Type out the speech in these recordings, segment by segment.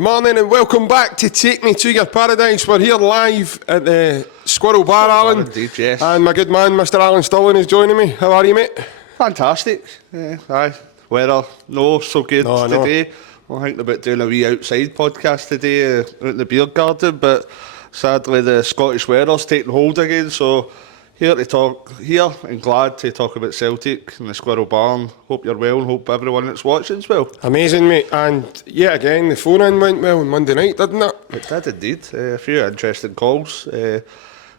morning and welcome back to Take Me to Your Paradise. We're here live at the Squirrel Bar, Alan. Indeed, yes. And my good man, Mr. Alan Stirling, is joining me. How are you, mate? Fantastic. Aye. Weather, no so good today. I'm thinking about doing a wee outside podcast today out in the beer garden, but sadly the Scottish weather's taking hold again, so here and glad to talk about Celtic and the Squirrel Bar. Hope you're well and hope everyone that's watching's well. Amazing, mate. And yet again, the phone-in went well on Monday night, didn't it? It did indeed. A few interesting calls. I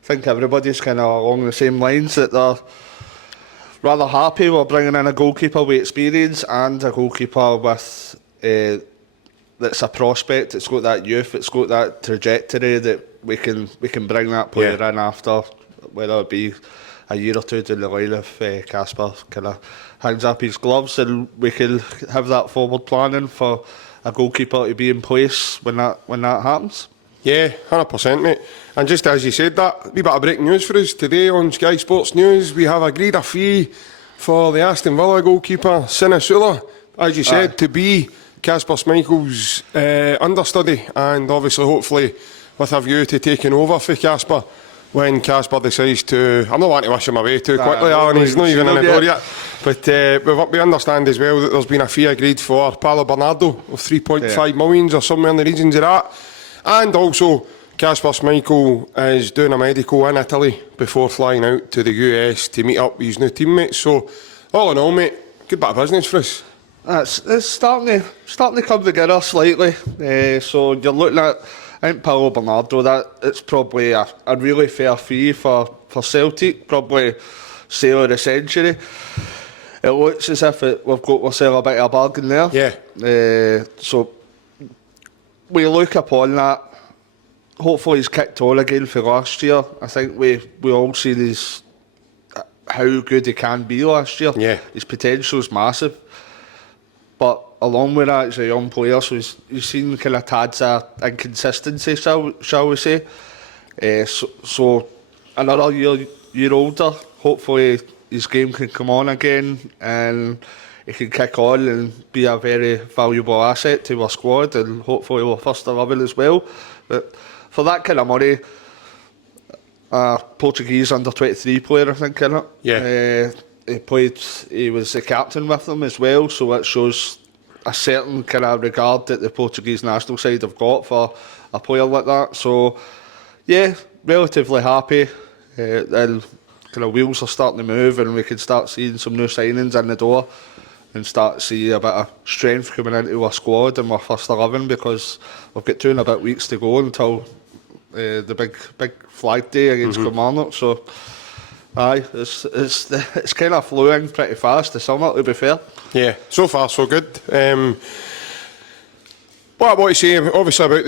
think everybody's kind of along the same lines that they're rather happy we're bringing in a goalkeeper with experience and a goalkeeper with that's a prospect. It's got that youth. It's got that trajectory that we can bring that player in after, whether it be a year or two down the line if KASPER kind of hangs up his gloves, and we can have that forward planning for a goalkeeper to be in place when that happens. Yeah, 100%, mate. And just as you said that, a wee bit of breaking news for us today on Sky Sports News. We have agreed a fee for the Aston Villa goalkeeper, SINISALO, as you said, to be Kasper Schmeichel's understudy, and obviously, hopefully, with a view to taking over for Kasper when Kasper decides to... I'm not wanting to wish him away too quickly, Alan, he's not even in the door yet. But we understand as well that there's been a fee agreed for Paulo Bernardo of 3.5 million or somewhere in the regions of that. And also, Kasper Schmeichel is doing a medical in Italy before flying out to the US to meet up with his new teammates. So, all in all, mate, good bit of business for us. It's starting to come together slightly. So you're looking at, I think, Paulo Bernardo, that it's probably a really fair fee for Celtic, probably sale of the century. It looks as if we've got ourselves a bit of a bargain there. Yeah. So we look upon that. Hopefully he's kicked on again for last year. I think we all seen how good he can be last year. Yeah. His potential is massive. But along with that, he's a young player, so he's seen kind of tads of inconsistency, shall we say. So another year older, hopefully his game can come on again and he can kick on and be a very valuable asset to our squad and hopefully our first 11 as well. But for that kind of money, Portuguese under-23 player, I think, innit? Yeah. He was the captain with them as well, so it shows a certain kind of regard that the Portuguese national side have got for a player like that. So, yeah, relatively happy. And kind of wheels are starting to move and we can start seeing some new signings in the door and start to see a bit of strength coming into our squad and our first 11, because we've got 2 and a bit weeks to go until the big flag day against Kilmarnock. So, aye, it's kind of flowing pretty fast this summer, to be fair. Yeah, so far so good. What I want to say, obviously, about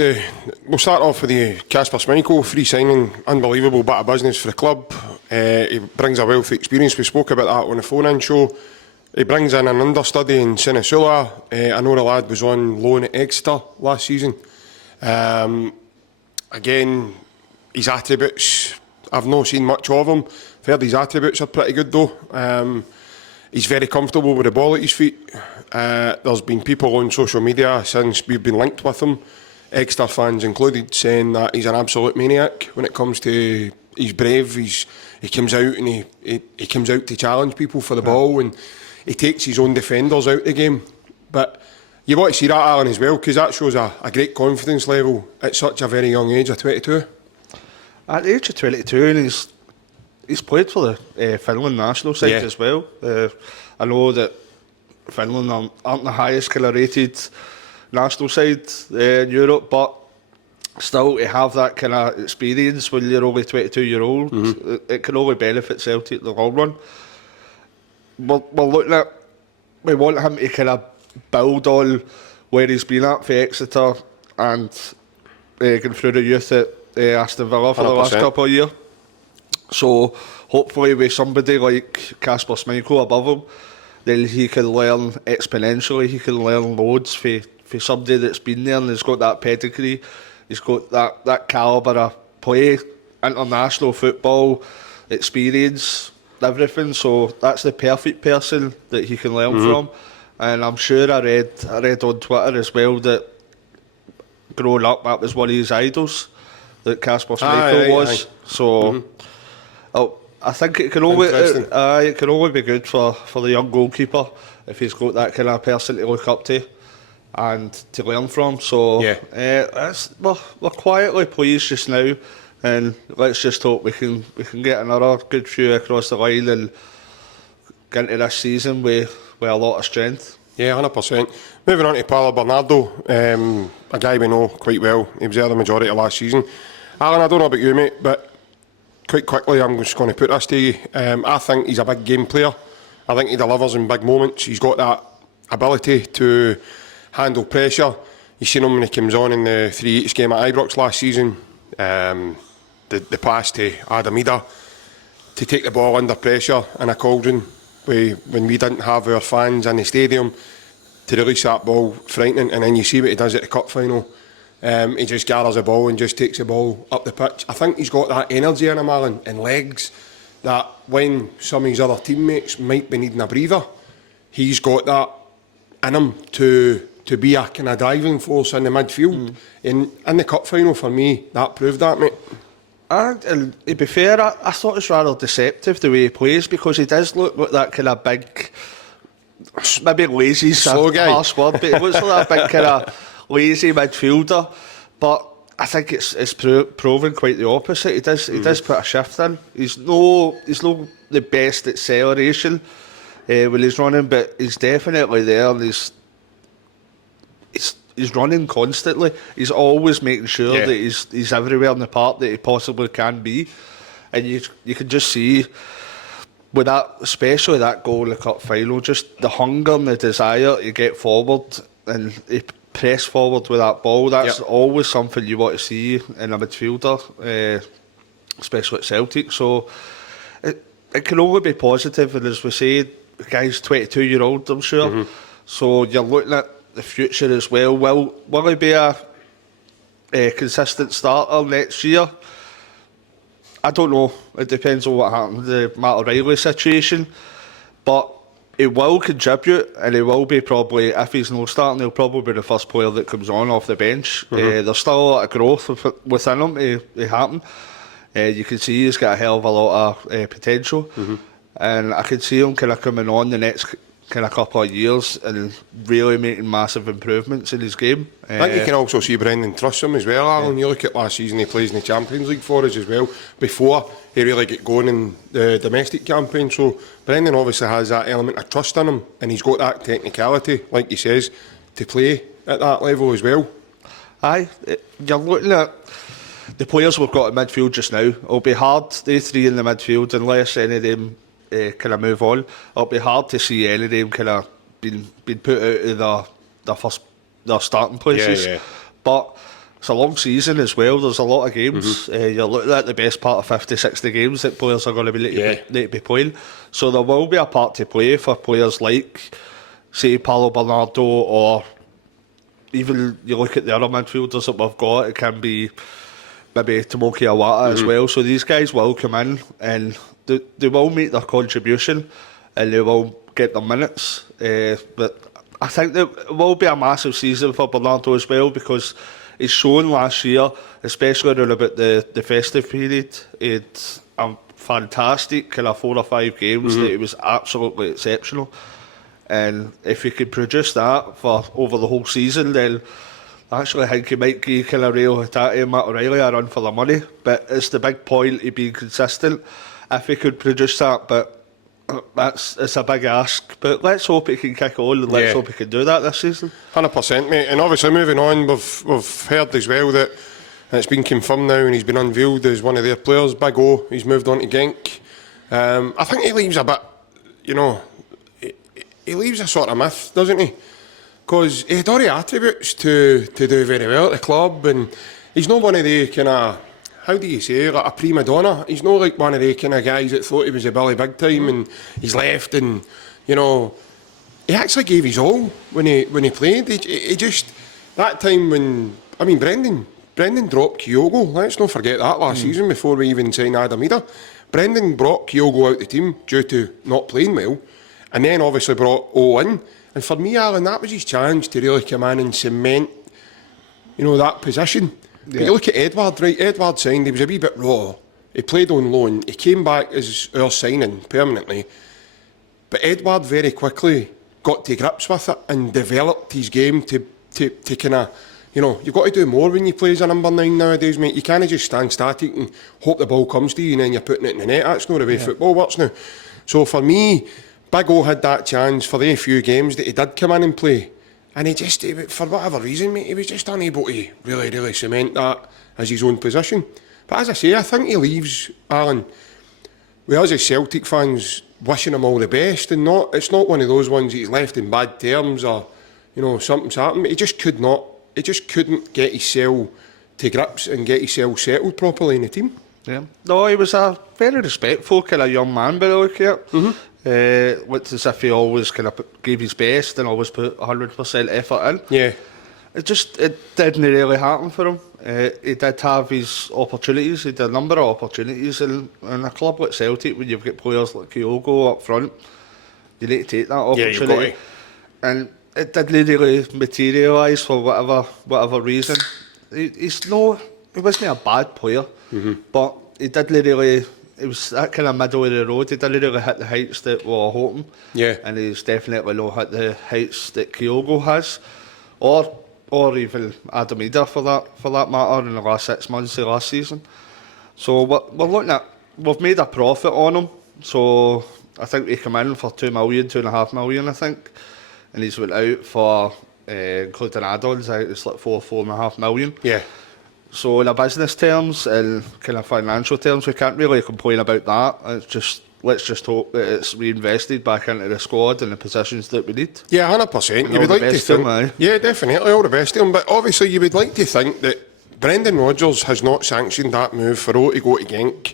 we'll start off with the Kasper Schmeichel free signing. Unbelievable bit of business for the club. He brings a wealth of experience. We spoke about that on the phone-in show. He brings in an understudy in SINISALO. I know the lad was on loan at Exeter last season. Again, his attributes, I've not seen much of him. I've heard his attributes are pretty good though. He's very comfortable with the ball at his feet. There's been people on social media since we've been linked with him, Exeter fans included, saying that he's an absolute maniac when it comes to... He's brave, he comes out and he comes out to challenge people for the ball, and he takes his own defenders out the game. But you want to see that, Alan, as well, because that shows a great confidence level at such a very young age of 22. At the age of 22, and he's played for the Finland national side as well. I know that Finland aren't the highest kind of rated national side in Europe, but still to have that kind of experience when you're only 22-year-old, it can only benefit Celtic in the long run. We're looking at, we want him to kind of build on where he's been at for Exeter and going through the youth at Aston Villa for 100%. The last couple of years. So hopefully with somebody like Kasper Schmeichel above him, then he can learn exponentially. He can learn loads for somebody that's been there and has got that pedigree. He's got that calibre of play, international football experience, everything. So that's the perfect person that he can learn from. And I'm sure I read on Twitter as well that growing up, that was one of his idols, that KASPER was. So, I think it can only be good for the young goalkeeper if he's got that kind of person to look up to and to learn from. So, we're quietly pleased just now, and let's just hope we can get another good few across the line and get into this season with a lot of strength. Yeah, 100%. Moving on to Paulo Bernardo, a guy we know quite well. He was there the majority of last season. Alan, I don't know about you, mate, but quite quickly I'm just going to put this to you. I think he's a big game player. I think he delivers in big moments. He's got that ability to handle pressure. You've seen him when he comes on in the 3-8 game at Ibrox last season. The pass to Adamida to take the ball under pressure in a cauldron when we didn't have our fans in the stadium, to release that ball, frightening. And then you see what he does at the cup final. He just gathers the ball and just takes the ball up the pitch. I think he's got that energy in him, Alan, and legs, that when some of his other teammates might be needing a breather, he's got that in him to be a kind of driving force in the midfield. In the cup final, for me, that proved that, mate. And to be fair, I thought it's rather deceptive the way he plays, because he does look like that kind of big, maybe lazy, slow guy, harsh word, but he looks like that big kind of lazy midfielder. But I think it's proven quite the opposite. He does put a shift in. He's no the best at acceleration when he's running, but he's definitely there. And he's running constantly. He's always making sure that he's everywhere in the park that he possibly can be. And you can just see with that, especially that goal in the cup final, just the hunger and the desire to get forward and press forward with that ball. That's always something you want to see in a midfielder, especially at Celtic. So it can only be positive. And as we say, the guy's 22-year-old, I'm sure. So you're looking at the future as well. Will he be a consistent starter next year? I don't know. It depends on what happens with the Matt O'Reilly situation. But he will contribute, and he will be probably, if he's not starting, he'll probably be the first player that comes on off the bench. There's still a lot of growth within him to happen. You can see he's got a hell of a lot of potential. And I can see him kind of coming on the next kind of couple of years and really making massive improvements in his game. I think you can also see Brendan trust him as well, Alan. You look at last season, he plays in the Champions League for us as well, before he really get going in the domestic campaign. So Brendan obviously has that element of trust in him, and he's got that technicality, like he says, to play at that level as well. Aye, you're looking at the players we've got in midfield just now. It'll be hard, they three in the midfield, unless any of them kind of move on. It'll be hard to see any of them kind of being put out of their starting places. But it's a long season as well. There's a lot of games. You're looking at the best part of 50, 60 games that players are going to be need to be playing. So there will be a part to play for players like, say, Paulo Bernardo, or even you look at the other midfielders that we've got. It can be maybe Tomoki Iwata as well. So these guys will come in and they will make their contribution and they will get their minutes. But I think that it will be a massive season for Bernardo as well, because he's shown last year, especially around about the festive period, it's a fantastic kind of 4 or 5 games that he was absolutely exceptional. And if he could produce that for over the whole season, then actually I think he might give kind of Real Hatate and Matt O'Reilly a run for the money. But it's the big point of being consistent if he could produce that. But it's a big ask. But let's hope he can kick on, and let's hope he can do that this season. 100%, mate. And obviously moving on, we've heard as well that, and it's been confirmed now, and he's been unveiled as one of their players, Big O. He's moved on to Genk. I think he leaves a bit, he leaves a sort of myth, doesn't he? Because he had all the attributes to do very well at the club, and he's not one of the kind of, how do you say, like a prima donna. He's not like one of the kind of guys that thought he was a Billy Big Time and he's left, and he actually gave his all when he played. He just, that time when, I mean, Brendan dropped Kyogo. Let's not forget that last season before we even signed Adamida. Brendan brought Kyogo out the team due to not playing well, and then obviously brought O in. And for me, Alan, that was his chance to really come in and cement you know, that position. But you look at Edward, right? Edward signed, he was a wee bit raw. He played on loan. He came back as our signing permanently. But Edward very quickly got to grips with it and developed his game to kind of, you know, you've got to do more when you play as a number 9 nowadays, mate. You can't just stand static and hope the ball comes to you and then you're putting it in the net. That's not the way football works now. So for me, Big O had that chance for the few games that he did come in and play. And he just, for whatever reason, mate, he was just unable to really cement that as his own position. But as I say, I think he leaves, Alan, with us as Celtic fans wishing him all the best, and it's not one of those ones that he's left in bad terms or, you know, something's happened. He just couldn't get himself to grips and get himself settled properly in the team. Yeah. No, he was a very respectful kind of young man by the look of it. Looked as if he always kind of gave his best and always put 100% effort in. Yeah. It didn't really happen for him. He did have his opportunities. He had a number of opportunities in a club like Celtic, when you've got players like Kyogo up front, you need to take that opportunity. Yeah, you've got to. And it didn't really materialise for whatever reason. He wasn't a bad player, but he didn't really. It was that kind of middle of the road. He didn't really hit the heights that we were hoping. Yeah. And he's definitely not hit the heights that Kyogo has, or even Adam Ida for that matter, in the last 6 months of last season. So we're looking at, we've made a profit on him. So I think we come in for 2 million, 2.5 million, I think, and he's went out for including add-ons. I think it's like 4.5 million. Yeah. So in a business terms and kind of financial terms, we can't really complain about that. It's just, let's just hope that it's reinvested back into the squad and the positions that we need. Yeah, 100%. You would like to think, yeah, definitely, all the best to him. But obviously, you would like to think that Brendan Rodgers has not sanctioned that move for O to go to Genk,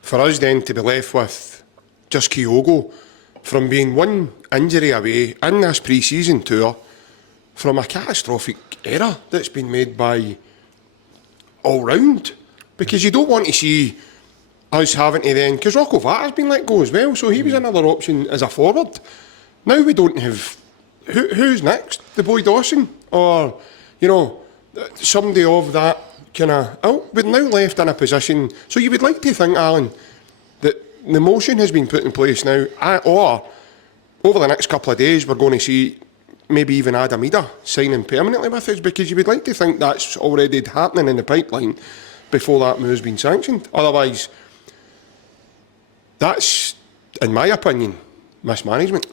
for us then to be left with just Kyogo, from being one injury away in this pre-season tour, from a catastrophic error that's been made by all round, because you don't want to see us having to then, because Rocco Vata's been let go as well, so he was another option as a forward. Now we don't have, who's next? The boy Dawson, or you know, somebody of that kind of. We're now left in a position. So you would like to think, Alan, that the motion has been put in place now, or over the next couple of days we're going to see maybe even Adam Ida signing permanently with us, because you would like to think that's already happening in the pipeline before that move's been sanctioned. Otherwise, that's, in my opinion, mismanagement.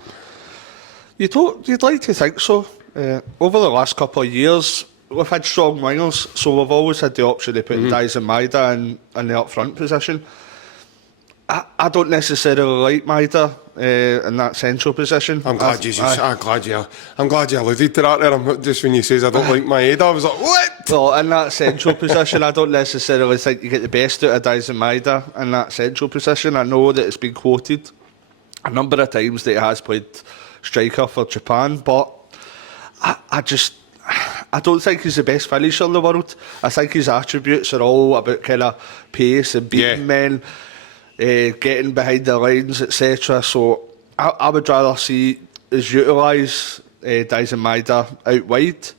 You'd like to think so. Over the last couple of years, we've had strong wingers, so we've always had the option of putting Dyson Maeda in the up-front position. I don't necessarily like Maeda in that central position. I'm glad you alluded to that there. Just when you says I don't like Maeda, I was like, what? Well, in that central position, I don't necessarily think you get the best out of Dyson Maeda in that central position. I know that it's been quoted a number of times that he has played striker for Japan, but I don't think he's the best finisher in the world. I think his attributes are all about kind of pace and beating men, getting behind the lines, etc. So I would rather see us utilise Dyson Maeda out wide,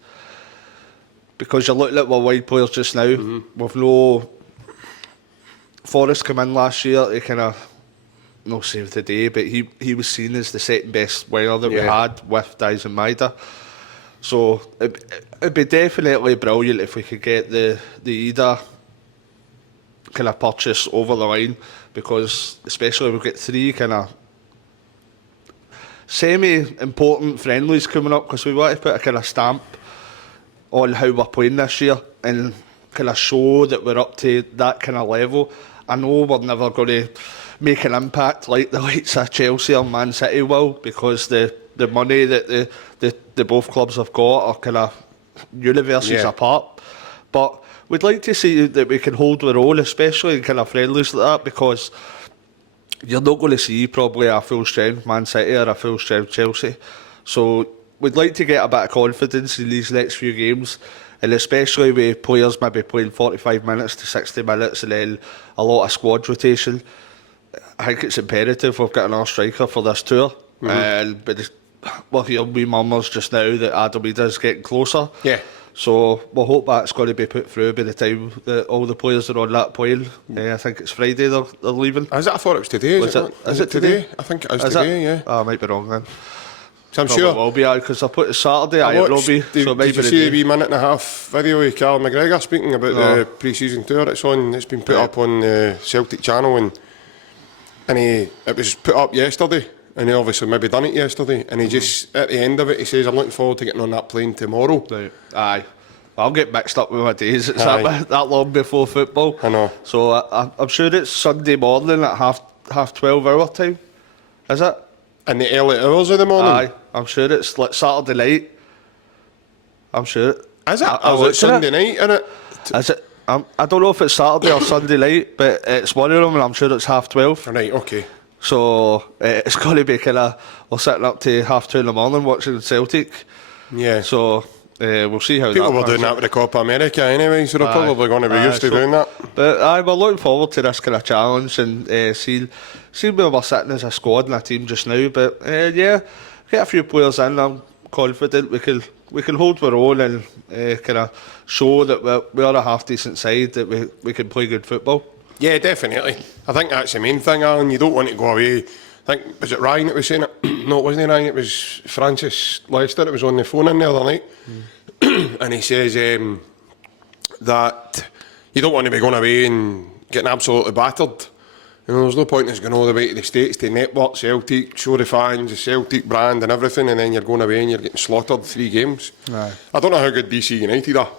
because you're looking at our wide players just now. We've no Forrest come in last year, he kind of no save the day, but he was seen as the second best winger that we had with Dyson Maeda. So it'd be definitely brilliant if we could get the Ida kind of purchase over the line, because especially we've got 3 kind of semi-important friendlies coming up, because we want to put a kind of stamp on how we're playing this year and kind of show that we're up to that kind of level. I know we're never going to make an impact like the likes of Chelsea or Man City will, because the money that the both clubs have got are kind of universes apart. But we'd like to see that we can hold our own, especially in kind of friendlies like that, because you're not going to see probably a full strength Man City or a full strength Chelsea. So we'd like to get a bit of confidence in these next few games, and especially with players maybe playing 45 minutes to 60 minutes and then a lot of squad rotation. I think it's imperative we've got another striker for this tour. But we're hearing wee murmurs just now that Adam Ida's getting closer. Yeah. So we'll hope that's going to be put through by the time that all the players are on that plane. I think it's Friday they're leaving. Is it? I thought it was today. Is it today? I think it is today, yeah. I might be wrong then. So I'm sure it will be, because I put it Saturday, it will be. So it might did you be see the wee minute and a half video with Carl McGregor speaking about the pre-season tour? It's been put up on the Celtic channel, and it was put up yesterday, and he obviously maybe done it yesterday, and he just, at the end of it, he says, I'm looking forward to getting on that plane tomorrow. Right. Aye. I'll get mixed up with my days. It's that long before football. I know. So I'm sure it's Sunday morning at half 12 hour time. Is it? In the early hours of the morning? Aye. I'm sure it's like Saturday night. I'm sure. Is it? Or is it Sunday night, innit? Is it? I don't know if it's Saturday or Sunday night, but it's one of them, and I'm sure it's 12:30. Right, okay. So it's going to be kind of, we're sitting up to 2:30 in the morning watching Celtic. Yeah. So we'll see how people that were doing that with the Copa America anyway, so they're probably going to be used to doing that. But we're looking forward to this kind of challenge, and see where we're sitting as a squad and a team just now. But yeah, get a few players in. I'm confident we can hold our own and kind of show that we are a half decent side, that we can play good football. Yeah, definitely. I think that's the main thing, Alan. You don't want to go away. I think, was it Ryan that was saying it? No, it wasn't Ryan, it was Francis Lester that was on the phone in the other night. And he says that you don't want to be going away and getting absolutely battered. You know, there's no point in us going all the way to the States to network Celtic, show the fans the Celtic brand and everything, and then you're going away and you're getting slaughtered 3 games. Aye. I don't know how good DC United are.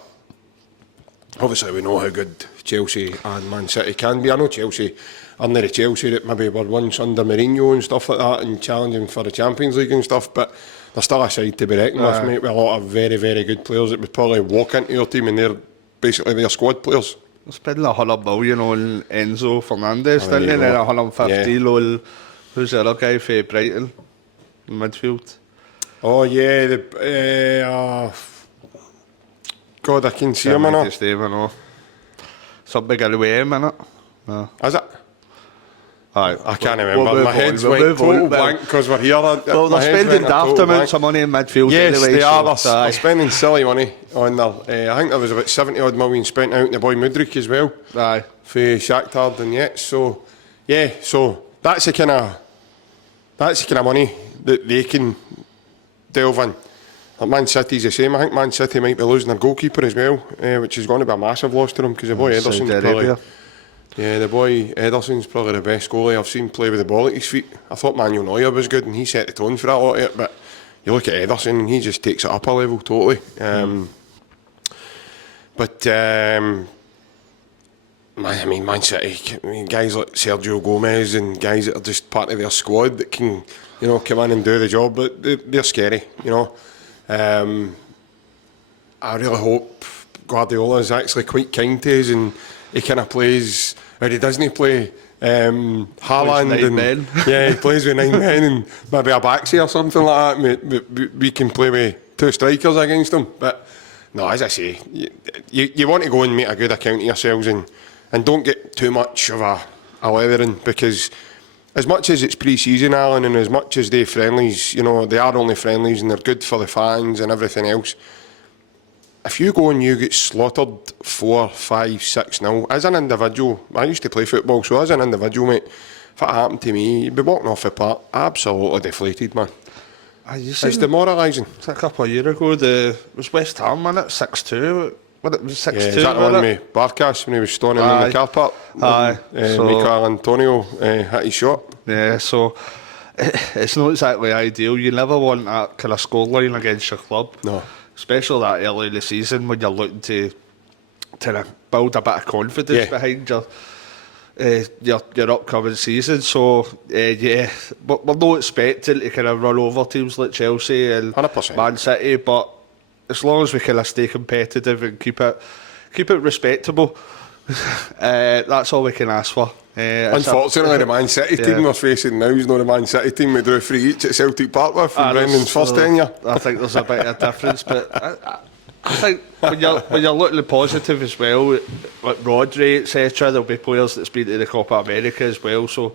Obviously we know how good Chelsea and Man City can be. I know Chelsea aren't the Chelsea that maybe were once under Mourinho and stuff like that and challenging for the Champions League and stuff, but they're still a side to be reckoned with, mate, with a lot of very, very good players that would probably walk into your team, and they're basically their squad players. They're spending $100 million on Enzo Fernandez, didn't they? And then 150 on, who's the other guy for Brighton in midfield? Oh yeah, God, I can see him in it. Something big with M in it. No. Is it? Aye. I can't remember. My head's went total blank because we're here. Well, they're spending daft amounts of money in midfield. Yes, anyway, they are. They're spending silly money on there. I think there was about 70 odd million spent out on the boy Mudryk as well. Aye. For Shakhtar and yet. So, yeah. So that's the kind of money that they can delve in. Like Man City's the same. I think Man City might be losing their goalkeeper as well, which is going to be a massive loss to them because the boy Ederson's probably. Yeah, the boy Ederson's probably the best goalie I've seen play with the ball at his feet. I thought Manuel Neuer was good and he set the tone for that lot of it, but you look at Ederson and he just takes it up a level totally. I mean, Man City, guys like Sergio Gomez and guys that are just part of their squad that can, come in and do the job, but they're scary, I really hope Guardiola is actually quite kind to us and he kind of plays, or he doesn't play Haaland and men. Yeah, he plays with 9 men and maybe a backseat or something like that. We can play with 2 strikers against them. But no, as I say, you want to go and make a good account of yourselves and don't get too much of a leathering, because as much as it's pre-season, Alan, and as much as they're friendlies, they are only friendlies and they're good for the fans and everything else. If you go and you get slaughtered 4, 5, 6-0, as an individual, I used to play football, so as an individual, mate, if it happened to me, you'd be walking off the park absolutely deflated, man. It's demoralising. A couple of years ago, was West Ham, wasn't it? 6-2. What, it was 6-2. Yeah, is that the one with Barkas when he was stoning in the car park? Aye. Mikel Antonio hit his shot. Yeah, so it's not exactly ideal. You never want that kind of scoreline against your club. No. Especially that early in the season when you're looking to build a bit of confidence behind your upcoming season. So, but we're not expecting to kind of run over teams like Chelsea and 100%. Man City, but as long as we kind of stay competitive and keep it respectable, that's all we can ask for. Unfortunately, the Man City team we're facing now is not the Man City team we drew 3 each at Celtic Park with in Brendan's first tenure. I think there's a bit of difference, but I think when you're looking positive as well, like Rodri, etc., there'll be players that's been to the Copa America as well, so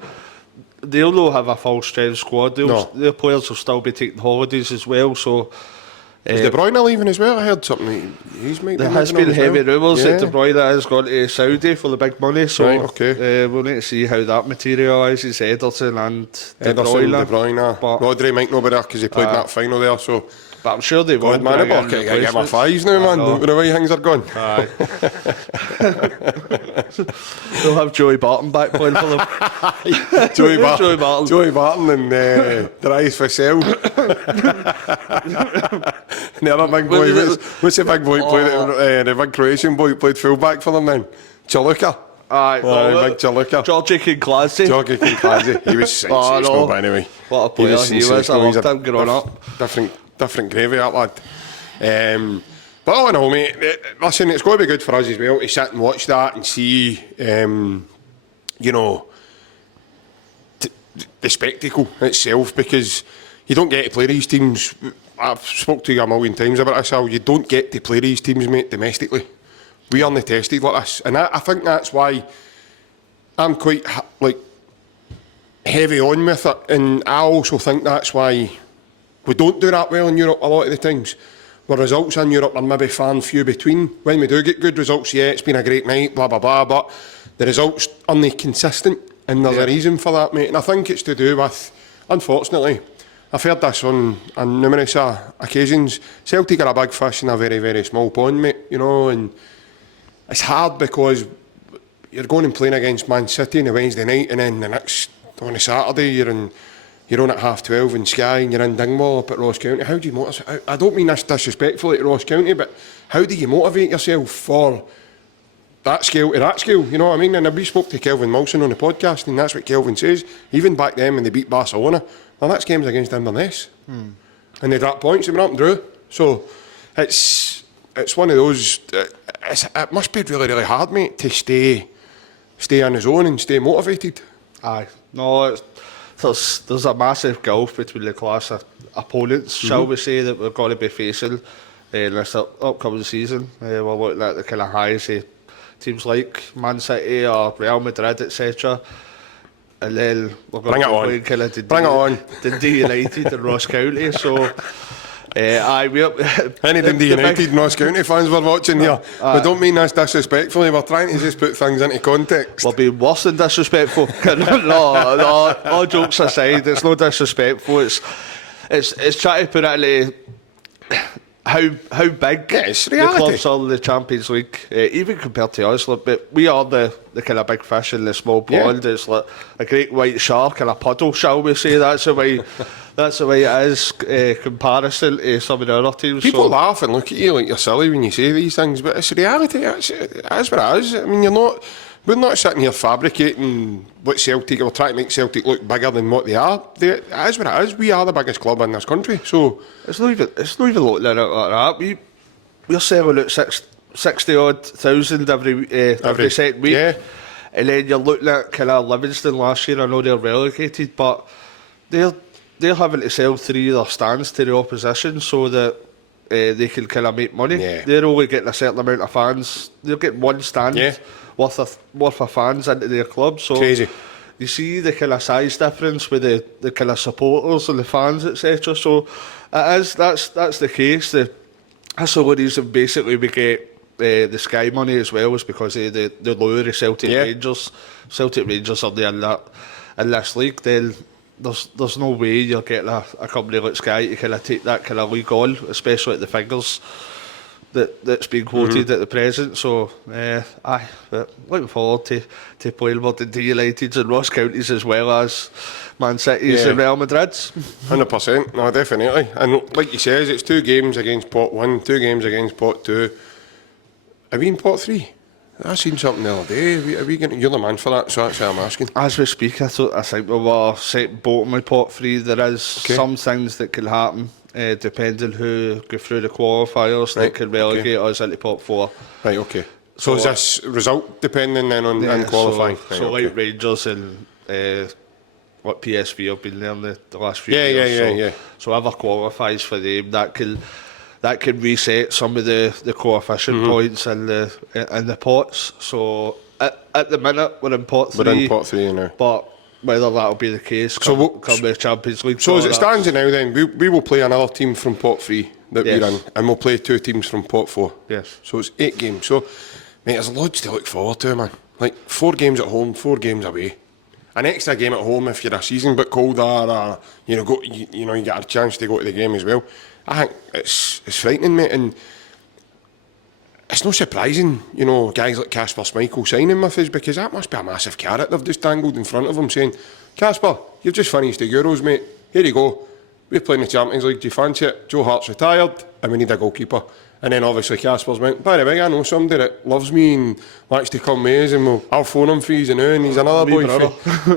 they'll not have a full strength squad. Their players will still be taking holidays as well, so Is De Bruyne leaving as well? I heard something. He's might There be has moving been on as heavy well. rumours that De Bruyne has gone to Saudi for the big money, so Right, okay. we'll need to see how that materialises. Ederson and De Ederson, Bruyne. De Bruyne. But- Rodri might not be there because he played in that final there, so... But I'm sure they will. God, man, bring in I get my replacements. fives now, man. know. With the way things are going. Aye. They'll have Joey Barton back playing for them. Joey Barton. Joey Barton. Joey Barton and Dries for Sale. The other big boy, what's the big boy played? The big Croatian boy played fullback for them then. Chaluka. Aye, Big Chaluka. Georgie Kinklasi. Georgie Kinklasi. He was sensational, by the way. What a player he was. I loved him growing up. Different gravy, that lad. But all in all, mate, listen, it's going to be good for us as well to sit and watch that and see, you know, the spectacle itself, because you don't get to play these teams. I've spoke to you a million times about this, Al. You don't get to play these teams, mate, domestically. We aren't tested like this, and I think that's why I'm quite heavy on with it, and I also think that's why we don't do that well in Europe a lot of the times. Where results in Europe are maybe far and few between. When we do get good results, yeah, it's been a great night, blah blah blah, but the results aren't consistent, and there's a reason for that, mate. And I think it's to do with, unfortunately, I've heard this on numerous occasions, Celtic are a big fish in a very, very small pond, mate, you know, and it's hard because you're going and playing against Man City on a Wednesday night, and then the next, on a Saturday, you're on at 12:30 in Sky, and you're in Dingwall up at Ross County. How do you motivate? I don't mean this disrespectfully to Ross County, but how do you motivate yourself for that scale to that scale? You know what I mean? And we spoke to Kelvin Wilson on the podcast, and that's what Kelvin says. Even back then when they beat Barcelona, well, that's games against Inverness, and they dropped points, they went up and drew. So it's one of those. It must be really, really hard, mate, to stay on his own and stay motivated. Aye, no, there's a massive gulf between the class of opponents, shall we say, that we're going to be facing in this upcoming season. We're looking at the kind of highs of teams like Man City or Real Madrid, etc. And then we're going to be playing kind of Dundee United and Ross County. So, any Dundee United and Ross County fans we're watching here, we don't mean this disrespectfully, we're trying to just put things into context. We're being worse than disrespectful. no, all jokes aside, it's no disrespectful. It's trying to put it into how big the clubs are in the Champions League, even compared to us. But we are the kind of big fish in the small pond. It's like a great white shark in a puddle, shall we say? That's the way it is. Comparison to some of the other teams. People laugh and look at you like you're silly when you say these things, but it's reality. It is what it is. I mean, we're not sitting here fabricating what Celtic, we're trying to make Celtic look bigger than what they are. It is what it is. We are the biggest club in this country. So it's not even looking at it like that. We're selling out 60-odd thousand every second week. Yeah. And then you're looking at kind of Livingston last year. I know they're relegated, but they're having to sell 3 of their stands to the opposition so that they can kind of make money. Yeah. They're only getting a certain amount of fans. They're getting one stand worth of fans into their club. So crazy. You see the kind of size difference with the kind of supporters and the fans, etc. So that's the case. That's the only reason basically we get the Sky money as well, is because of the lower Celtic Rangers. Celtic Rangers are there in this league. Then there's no way you're getting a company like Sky to kind of take that kind of league on, especially at the figures that's being quoted at the present. So but looking forward to playing with the Dundee Uniteds and Ross Counties as well as Man Cities and Real Madrids. 100%, no, definitely. And like you says, it's 2 games against pot 1, 2 games against pot 2. Are we in pot 3? I seen something the other day. Are we getting, you're the man for that, so that's what I'm asking. As we speak, I think we were set bottom of pot 3. There is some things that can happen, depending who go through the qualifiers, that can relegate us into pot 4. Right, okay. So is this result depending then on qualifying? So like Rangers and what PSV have been there in the last few years. So whoever qualifies for them, that can reset some of the coefficient points in the pots. So at the minute we're in pot 3. We're in pot 3 now. But whether that'll be the case come the Champions League. So as it stands now then, we will play another team from pot 3. that we're in, and we'll play 2 teams from pot 4. Yes. So it's 8 games. So, mate, there's loads to look forward to, man. Like 4 games at home, 4 games away. An extra game at home if you're a season bit colder, or you get a chance to go to the game as well. I think it's frightening, mate, and it's not surprising, guys like Kasper Schmeichel signing with us, because that must be a massive carrot they've just dangled in front of him, saying, Kasper, you've just finished the Euros, mate. Here you go. We're playing the Champions League. Do you fancy it? Joe Hart's retired, and we need a goalkeeper. And then obviously Kasper's went, by the way, I know somebody that loves me and wants to come with us, and I'll phone him for you now, and he's another boy.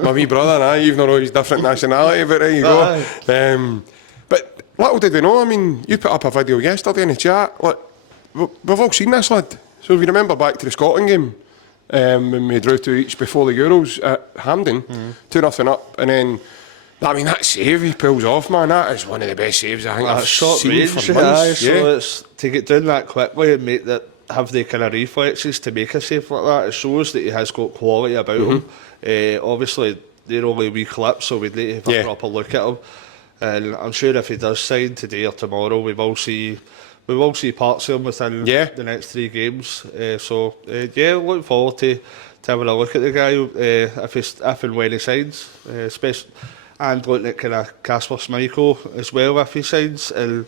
My wee brother, even though he's different nationality, but there you go. But little did we know, I mean, you put up a video yesterday in the chat, like, we've all seen this, lad. So if you remember back to the Scotland game, when we drew 2 each before the Euros at Hampden, 2-0 up, and then, I mean, that save he pulls off, man, that is one of the best saves I think I've seen range, for months. So it's to get down that quickly and have the kind of reflexes to make a save like that. It shows that he has got quality about him. Obviously, they're only wee clips, so we'd need to have a proper look at him. And I'm sure if he does sign today or tomorrow, we will see parts of him within the next 3 games. Look forward to having a look at the guy if and when he signs, especially. And looking at kind of Kasper Schmeichel as well if he signs, and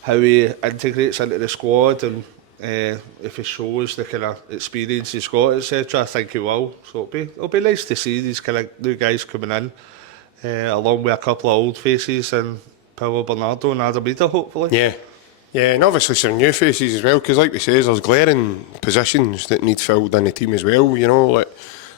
how he integrates into the squad, and if he shows the kind of experience he's got, etc. I think he will. So it'll be nice to see these kind of new guys coming in, along with a couple of old faces and Paulo Bernardo and Adam Ida, hopefully. Yeah, and obviously some new faces as well, because like we say, there's glaring positions that need filled in the team as well. Like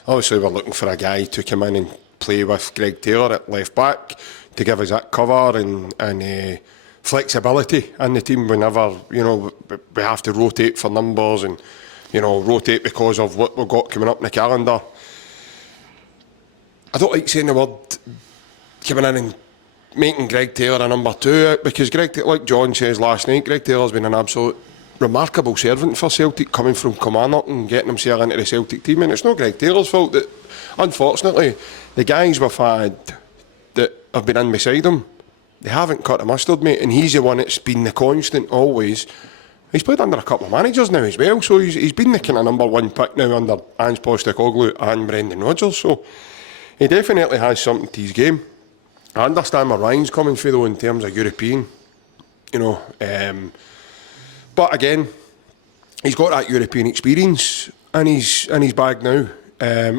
obviously we're looking for a guy to come in and play with Greg Taylor at left back to give us that cover and flexibility in the team whenever we have to rotate for numbers and rotate because of what we've got coming up in the calendar. I don't like saying the word coming in and making Greg Taylor a number 2, because like John says last night, Greg Taylor's been an absolute remarkable servant for Celtic, coming from Kilmarnock and getting himself into the Celtic team, and it's not Greg Taylor's fault that, unfortunately, the guys we've had that have been in beside him, they haven't cut the mustard, mate, and he's the one that's been the constant always. He's played under a couple of managers now as well, so he's been the kind of number 1 pick now under Ange Postecoglou and Brendan Rodgers, so he definitely has something to his game. I understand where Ryan's coming from though in terms of European, but again, he's got that European experience in his bag now.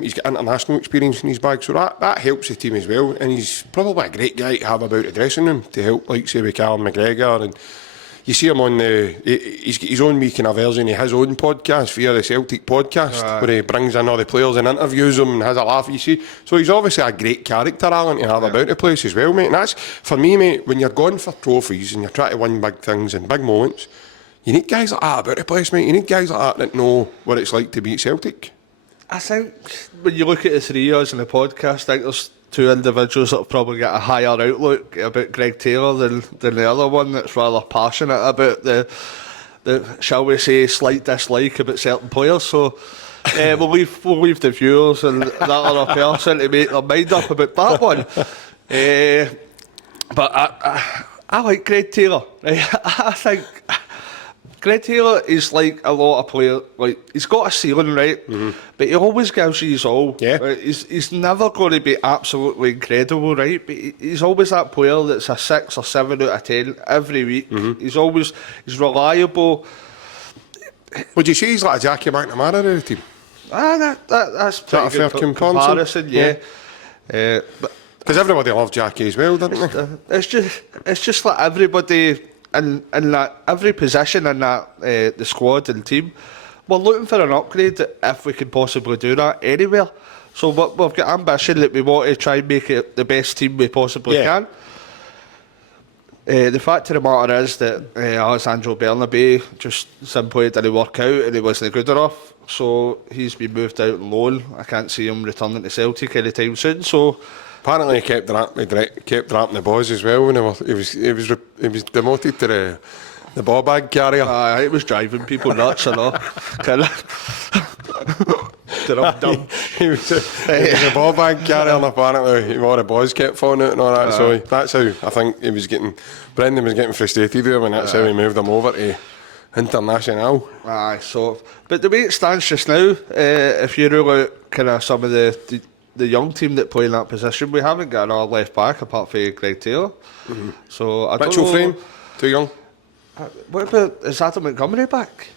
He's got international experience in his bag, so that helps the team as well. And he's probably a great guy to have about the dressing room to help, like say with Callum McGregor. And you see him on he's got his own wee kind of version of his own podcast via the Celtic podcast, where he brings in all the players and interviews them and has a laugh. You see, so he's obviously a great character, Alan, to have about the place as well, mate. And that's for me, mate. When you're going for trophies and you're trying to win big things and big moments, you need guys like that about the place, mate. You need guys like that know what it's like to be at Celtic. I think when you look at the 3 of us in the podcast, I think there's 2 individuals that have probably got a higher outlook about Greg Taylor than the other one that's rather passionate about the shall we say, slight dislike about certain players. So we'll leave the viewers and that other person to make their mind up about that one. But I like Greg Taylor. I think Greg Taylor is like a lot of players. Like, he's got a ceiling, right? But he always gives you his all. He's never going to be absolutely incredible, right? But he's always that player that's a 6 or 7 out of 10 every week. He's reliable. Would you say he's like a Jackie McNamara in the team? That's a fair comparison, yeah. Because everybody loved Jackie as well, didn't they? It's just like everybody in that every position in that the squad and team, we're looking for an upgrade if we can possibly do that anywhere. So we've got ambition that we want to try and make it the best team we possibly can. The fact of the matter is that Alessandro Bernabei just simply didn't work out and he wasn't good enough. So he's been moved out on loan. I can't see him returning to Celtic anytime soon. So apparently he kept rapping the boys as well when he was demoted to the ball bag carrier. It was driving people nuts and all. Kind of. he was a ball bag carrier, and apparently all the balls kept falling out and all that. So that's how I think he was getting. Brendan was getting frustrated with him, and that's how he moved him over to International. Aye, so but the way it stands just now, if you rule out kind of some of the young team that play in that position, we haven't got another left back apart from Greg Taylor. So I Mitchell don't know. Frame, too young. What about, is Adam Montgomery back?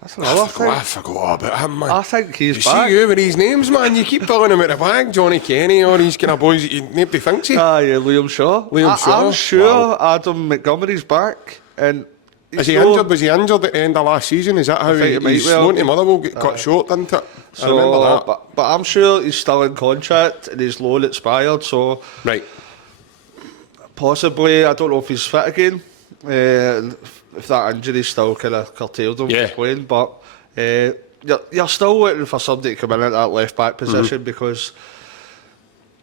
That's another thing. I forgot about him, man. I think he's You back. see you with these names, man. You keep filling him at the bag. Johnny Kenny, all these kind of boys that nobody thinks of. Yeah, Liam Shaw. Liam Shaw. I'm sure Adam Montgomery's back. And Is he injured? Was he injured at the end of last season? Is that how think it might he's well loan to Motherwell get cut short, didn't it? I remember So, that. but I'm sure he's still in contract and his loan expired. So Right. possibly, I don't know if he's fit again. If that injury still kind of curtailed him Yeah. from playing, but you're still waiting for somebody to come in at that left back position because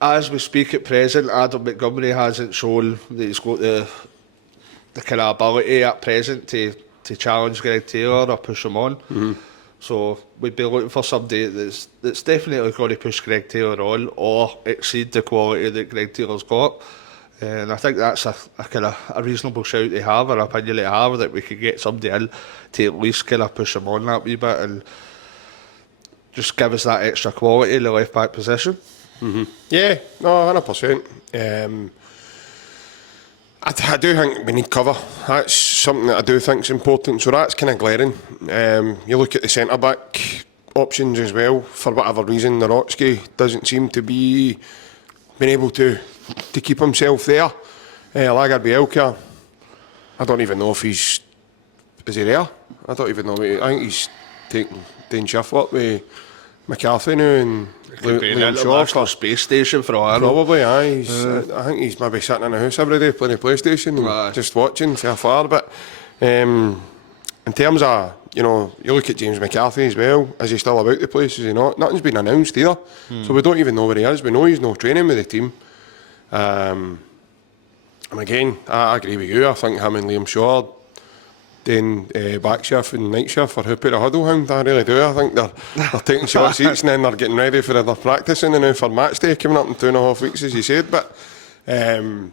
as we speak at present, Adam Montgomery hasn't shown that he's got the kind of ability at present to challenge Greg Taylor or push him on. So we'd be looking for somebody that's definitely going to push Greg Taylor on or exceed the quality that Greg Taylor's got. And I think that's a kind of a reasonable shout to have, or opinion to have, that we could get somebody in to at least kind of push him on that wee bit and just give us that extra quality in the left back position. Yeah, no, 100%. I do think we need cover. That's something that I do think is important. So that's kind of glaring. You look at the centre back options as well. For whatever reason, Narotsky doesn't seem to be being able to keep himself there. Lager Bielka, I don't even know if is he there? I don't even know. I think he's taking shift up with McCarthy now and Liam Shaw for space station for all I know. probably. Aye, I think he's maybe sitting in the house every day playing the PlayStation and just watching from afar. But in terms of, you look at James McCarthy as well. Is he still about the place? Is he not? Nothing's been announced either, so we don't even know where he is. We know he's not training with the team. And again, I agree with you. I think him and Liam Shaw doing back shift and night shift for who put a huddle hound. I really do. I think they're taking short seats and then they're getting ready for their practicing and now for match day coming up in 2.5 weeks, as you said. But there's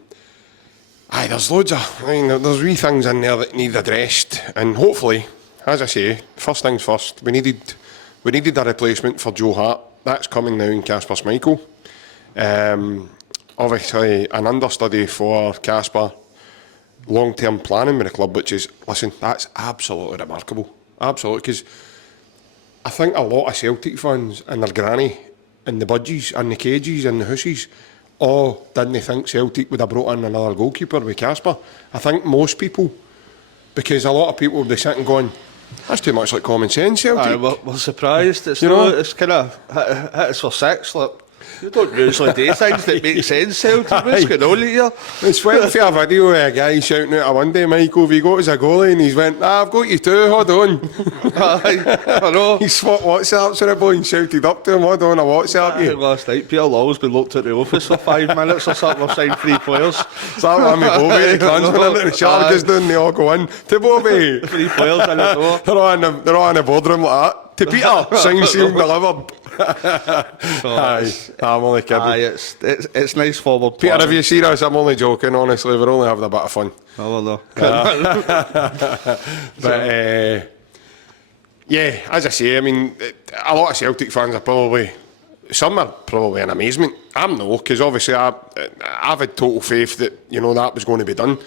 loads of. There's wee things in there that need addressed, and hopefully, as I say, first things first. We needed a replacement for Joe Hart. That's coming now in Kasper Schmeichel. Obviously, an understudy for Kasper. Long-term planning with the club, which is, listen, that's absolutely remarkable. Absolutely, because I think a lot of Celtic fans and their granny and the budgies and the cages and the hussies all didn't think Celtic would have brought in another goalkeeper with Kasper. I think most people, because a lot of people would be sitting going, that's too much like common sense, Celtic. We're surprised. It's it's kind of hit us for six. Look, you don't usually do things that make sense, Celtic. What's going on here? It's went for a video with a guy shouting out one day, Michael, have you got us a goalie? And he's went, I've got you too, hold on. I know. He swapped WhatsApps with the boy and shouted up to him, hold on, a WhatsApp you. Last night, Peter Law's been looked at the office for 5 minutes or something. We've signed 3 players. Is that one with Bobby, the transfer into the shark is doing, they all go in to Bobby. 3 players in the door. They're all in the boardroom like that. To Peter, sign, sealed, delivered. Aye, I'm only kidding. Aye, it's nice forward Peter, planning. if you see us, I'm only joking, honestly. We're only having a bit of fun. Oh, well, But, yeah, as I say, I mean, a lot of Celtic fans are probably, some are probably in amazement. I'm no, because obviously I've had total faith that, that was going to be done.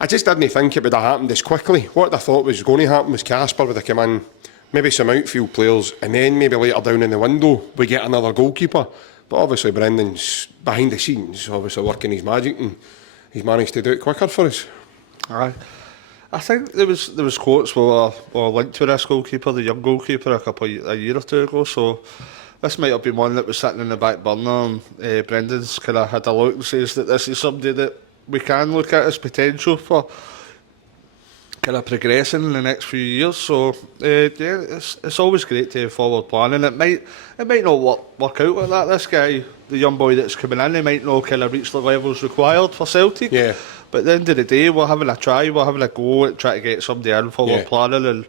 I just didn't think it would have happened this quickly. What I thought was going to happen was Kasper would have come in, maybe some outfield players, and then maybe later down in the window we get another goalkeeper. But obviously Brendan's behind the scenes, obviously working his magic, and he's managed to do it quicker for us. Aye. I think there was quotes were linked to this goalkeeper, the young goalkeeper, a year or two ago. So this might have been one that was sitting in the back burner, and Brendan's kind of had a look and says that this is somebody that we can look at as potential for kind of progressing in the next few years. So it's always great to have forward planning. It might not work out like that. This guy, the young boy that's coming in, he might not kind of reach the levels required for Celtic. Yeah. But at the end of the day, we're having a try, we're having a go at trying to get somebody in forward planning, and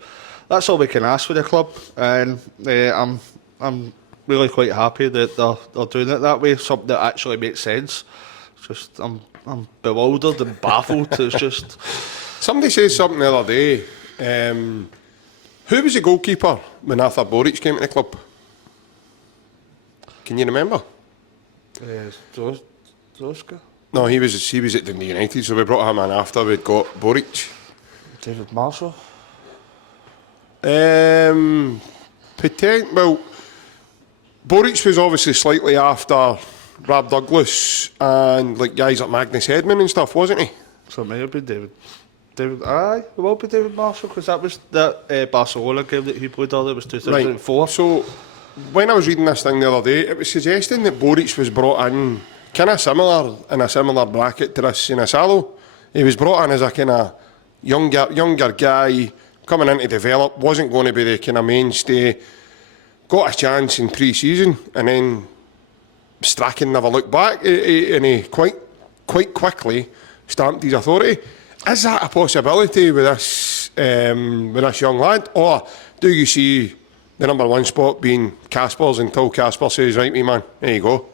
that's all we can ask for the club. And I'm really quite happy that they're doing it that way, something that actually makes sense. Just I'm bewildered and baffled. It's just Somebody said something the other day. Who was the goalkeeper when Arthur Boric came to the club? Can you remember? Zoska? No, he was at Dundee United, so we brought him in after we'd got Boric. David Marshall? Well, Boric was obviously slightly after Rob Douglas and like guys like Magnus Hedman and stuff, wasn't he? So it may have been David. Aye, it will be David Marshall, because that was that Barcelona game that he played all. It was 2004. Right. So when I was reading this thing the other day, it was suggesting that Boric was brought in kind of similar, in a similar bracket to this SINISALO. He was brought in as a kind of younger guy coming in to develop, wasn't going to be the kind of mainstay, got a chance in pre-season, and then Strachan never looked back, and he quite quickly stamped his authority. Is that a possibility with this young lad, or do you see the number one spot being Kasper's until Kasper says, right, me man, there you go?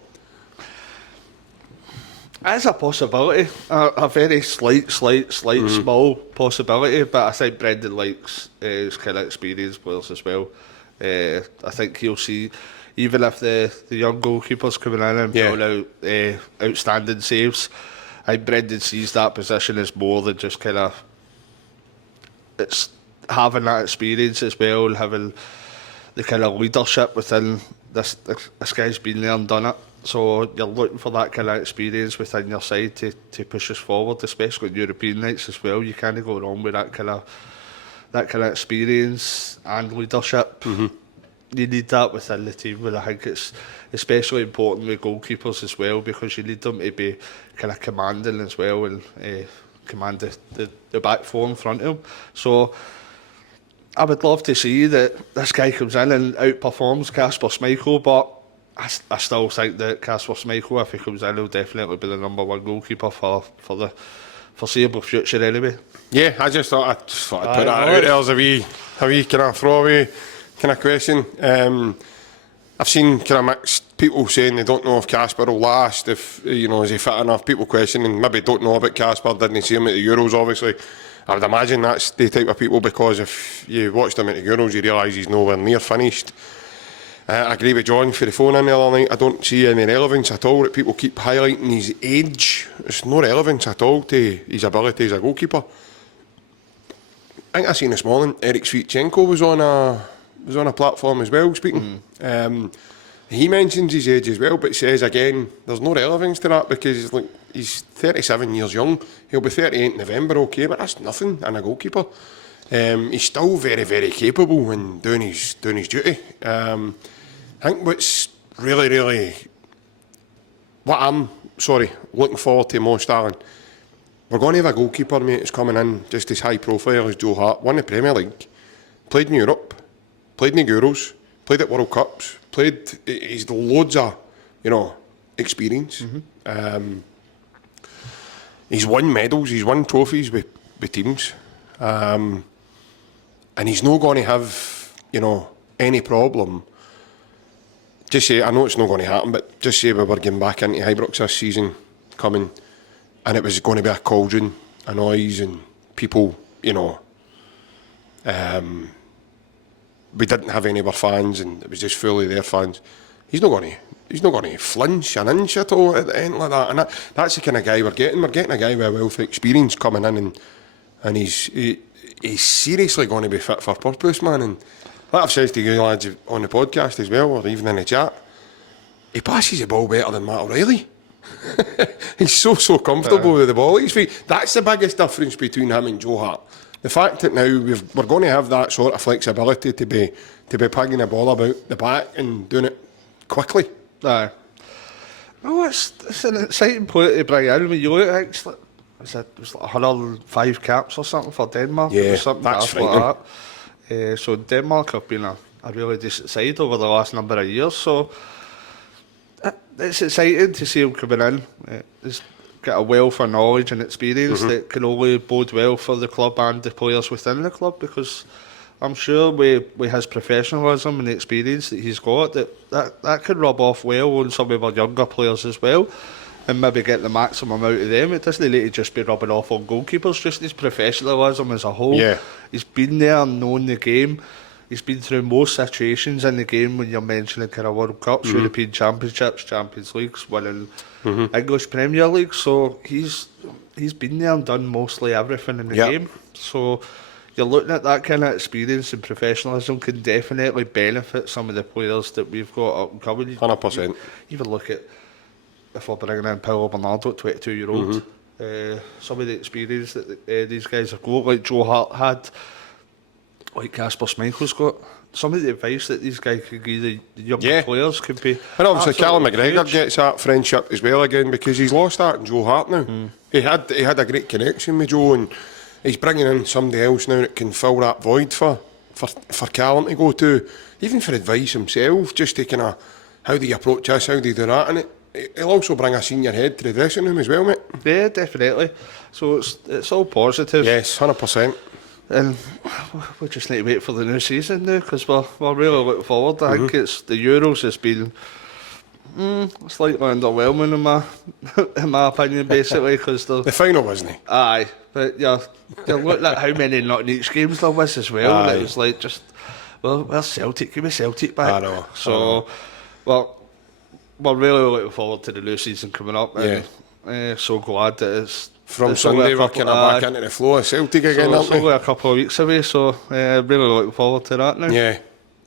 It's a possibility, a very slight, small possibility, but I think Brendan likes his kind of experienced players as well. I think he'll see, even if the young goalkeeper's coming in and pulling out outstanding saves, I think Brendan sees that position as more than just kind of, it's having that experience as well, and having the kind of leadership within this guy's been there and done it. So you're looking for that kind of experience within your side to push us forward, especially in European nights as well. You can't go wrong with that kind of experience and leadership. Mm-hmm. You need that within the team, and I think it's especially important with goalkeepers as well, because you need them to be kind of commanding as well, and command the back four in front of them. So I would love to see that this guy comes in and outperforms Kasper Schmeichel, but I still think that Kasper Schmeichel, if he comes in, will definitely be the number one goalkeeper for the foreseeable future anyway. Yeah, I just thought I'd put that out there as a wee kind of throwaway kind of question. I've seen kind of mixed people saying they don't know if Kasper will last, if, you know, is he fit enough, people questioning, maybe don't know about Kasper, didn't see him at the Euros obviously. I would imagine that's the type of people, because if you watched him at the Euros you realise he's nowhere near finished. I agree with John for the phone in the other night. I don't see any relevance at all that people keep highlighting his age. There's no relevance at all to his ability as a goalkeeper. I think I seen this morning Eric Sviatchenko was on a platform as well speaking. He mentions his age as well, but says again there's no relevance to that, because he's 37 years young. He'll be 38 in November, okay, but that's nothing in a goalkeeper. He's still very, very capable in doing his duty. I think what's really what I'm looking forward to most, Alan, we're going to have a goalkeeper, mate, that's coming in just as high profile as Joe Hart, won the Premier League, played in Europe, played in the Euros, played at World Cups, he's loads of, you know, experience. Mm-hmm. He's won medals, he's won trophies with teams, and he's not going to have, you know, any problem. Just say, I know it's not going to happen, but just say we were getting back into Ibrox this season coming, and it was going to be a cauldron, a noise, and people, you know, we didn't have any of our fans, and it was just fully their fans. He's not going to flinch an inch at all at the end like that, and that's the kind of guy we're getting. We're getting a guy with a wealth of experience coming in, and he's seriously going to be fit for purpose, man. And like I've said to you lads on the podcast as well, or even in the chat, he passes the ball better than Matt O'Reilly. He's so comfortable with the ball at his feet. That's the biggest difference between him and Joe Hart. The fact that now we're going to have that sort of flexibility to be pigging the ball about the back and doing it quickly. Aye. Oh, it's an exciting player to bring in. When you look at it, it was like 105 caps or something for Denmark. Yeah, something that's like that. So Denmark have been a really decent side over the last number of years. So it's exciting to see him coming in. He's got a wealth of knowledge and experience that can only bode well for the club and the players within the club, because I'm sure with his professionalism and the experience that he's got, that could rub off well on some of our younger players as well, and maybe get the maximum out of them. It doesn't need to just be rubbing off on goalkeepers, just his professionalism as a whole. Yeah. He's been there and known the game. He's been through most situations in the game when you're mentioning kind of World Cups, European Championships, Champions Leagues, winning English Premier League. So he's been there and done mostly everything in the game. So you're looking at that kind of experience and professionalism can definitely benefit some of the players that we've got up and coming. 100%. Even look at, if we're bringing in Paulo Bernardo, 22-year-old, some of the experience that these guys have got, like Joe Hart had, like KASPER Schmeichel's got, some of the advice that these guys could give the younger players could be. And obviously Callum McGregor huge. gets that friendship as well again, because he's lost that in Joe Hart now. He had a great connection with Joe, and he's bringing in somebody else now that can fill that void for Callum to go to, even for advice himself, just to kind of, how do you approach this, how do you do that, and he'll also bring a senior head to the dressing room as well, mate. Yeah, definitely. So it's all positive. Yes, 100%. And we just need to wait for the new season now, because we're really looking forward. I think it's the Euros has been slightly underwhelming in my opinion, basically, because the final, wasn't it? Aye, but you're looking at how many not in each games there was as well. And it was like just, well, where's Celtic? Give me Celtic back. I know. So, well, we're really looking forward to the new season coming up. And so glad that it's from Sunday we're kind of back into the flow of Celtic again, so aren't we? It's only a couple of weeks away, so really looking forward to that now. Yeah,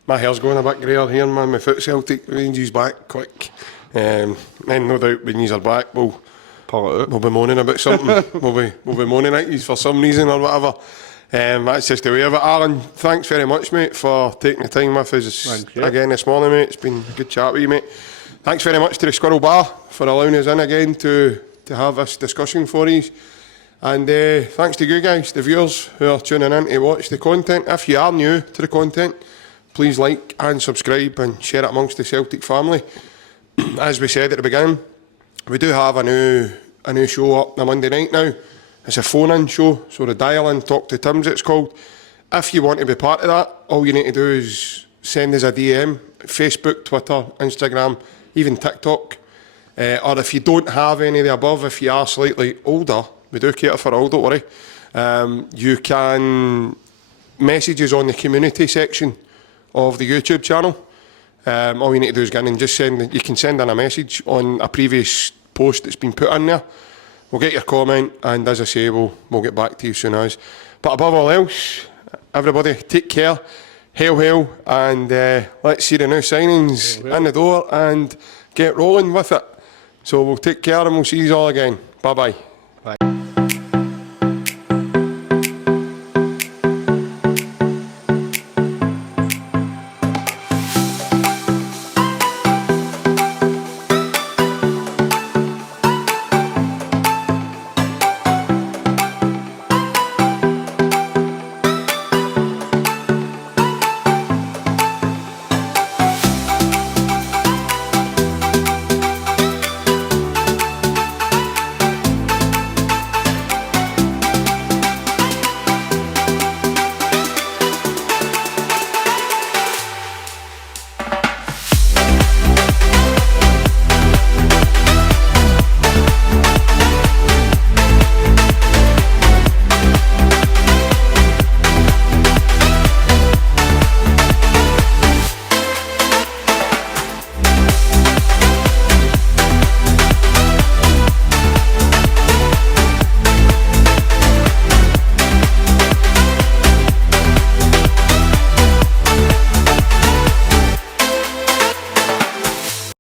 my hair's going a bit greyer here, man. My foot Celtic ranges back quick. And no doubt when you are back, we'll be moaning about something. we'll be moaning at you for some reason or whatever. That's just the way of it. Alan, thanks very much, mate, for taking the time with us again this morning, mate. It's been a good chat with you, mate. Thanks very much to the Squirrel Bar for allowing us in again to have this discussion for you. And thanks to you guys, the viewers who are tuning in to watch the content. If you are new to the content, please like and subscribe and share it amongst the Celtic family. As we said at the beginning, we do have a new show up on Monday night now. It's a phone-in show, so the dial-in, Talk to Tim's it's called. If you want to be part of that, all you need to do is send us a DM, Facebook, Twitter, Instagram, even TikTok. Or if you don't have any of the above, if you are slightly older, we do cater for all, don't worry. You can message us on the community section of the YouTube channel. All you need to do is get in and just you can send in a message on a previous post that's been put in there. We'll get your comment, and as I say, we'll get back to you soon as. But above all else, everybody, take care, hail, and let's see the new signings in the door and get rolling with it. So we'll take care and we'll see you all again. Bye-bye. Bye.